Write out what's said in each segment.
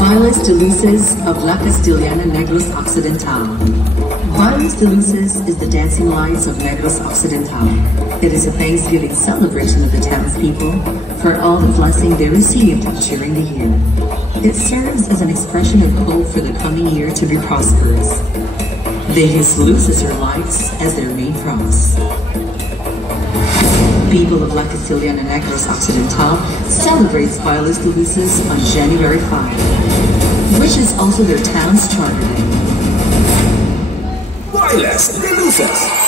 Bailes de Luces of La Castellana Negros Occidental. Bailes de Luces is the dancing lights of Negros Occidental. It is a Thanksgiving celebration of the townspeople for all the blessing they received during the year. It serves as an expression of hope for the coming year to be prosperous. They use luces or lights as their main cross. People of La Castellana Negros Occidental celebrates Bailes de Luces on January 5, which is also their town's charter day. Bailes de Luces.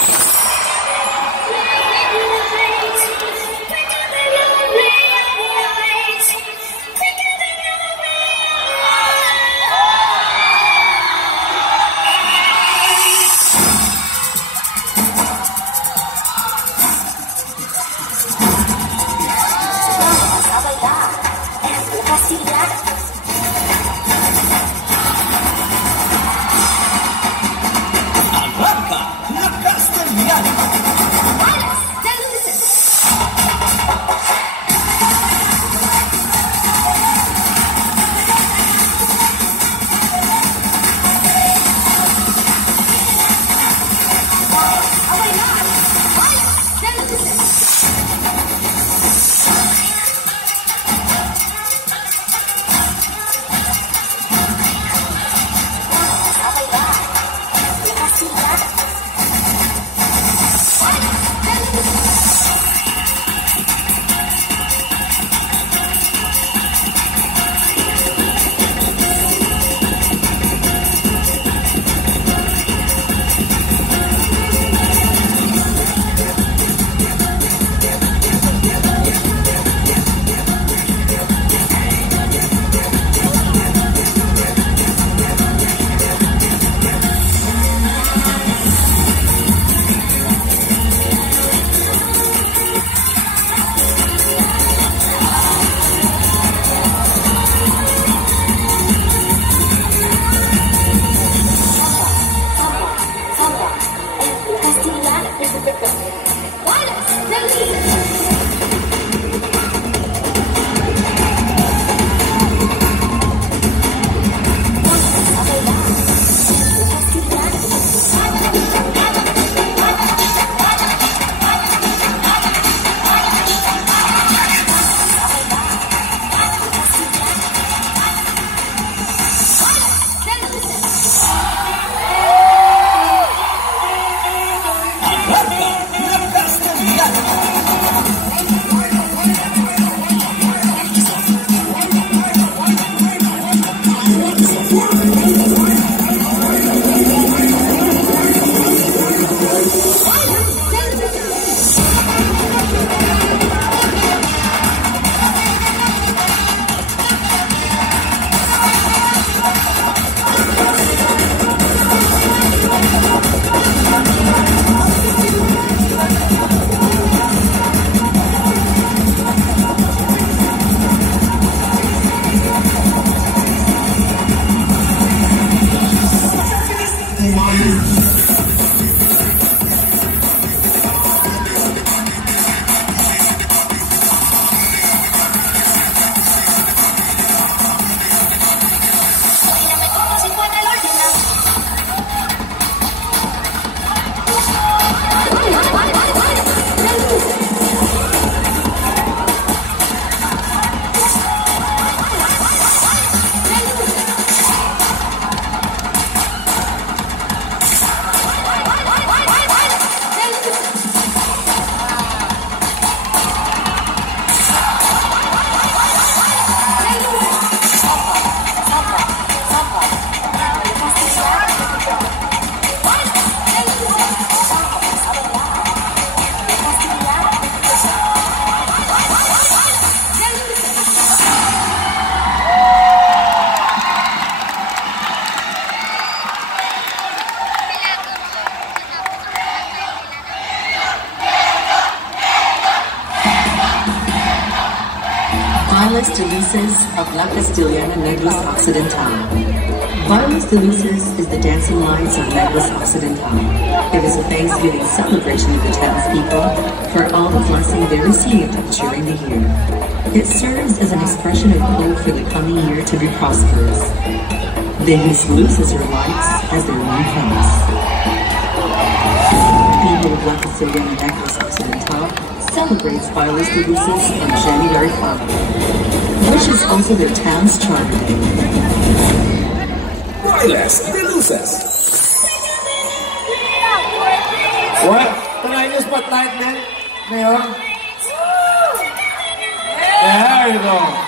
Bailes de Luces of La Castellana Negros Occidental. Bailes de Luces is the dancing lights of Negros Occidental. It is a Thanksgiving celebration of the townspeople for all the blessing they received during the year. It serves as an expression of hope for the coming year to be prosperous. They use luces or lights as their main promise. People of La Castellana Negros Occidental celebrates Bailes de Luces on January 5, which is also their town's charter day. Bailes de Luces. What? Tonight is spotlight, man. Mayor. There you go.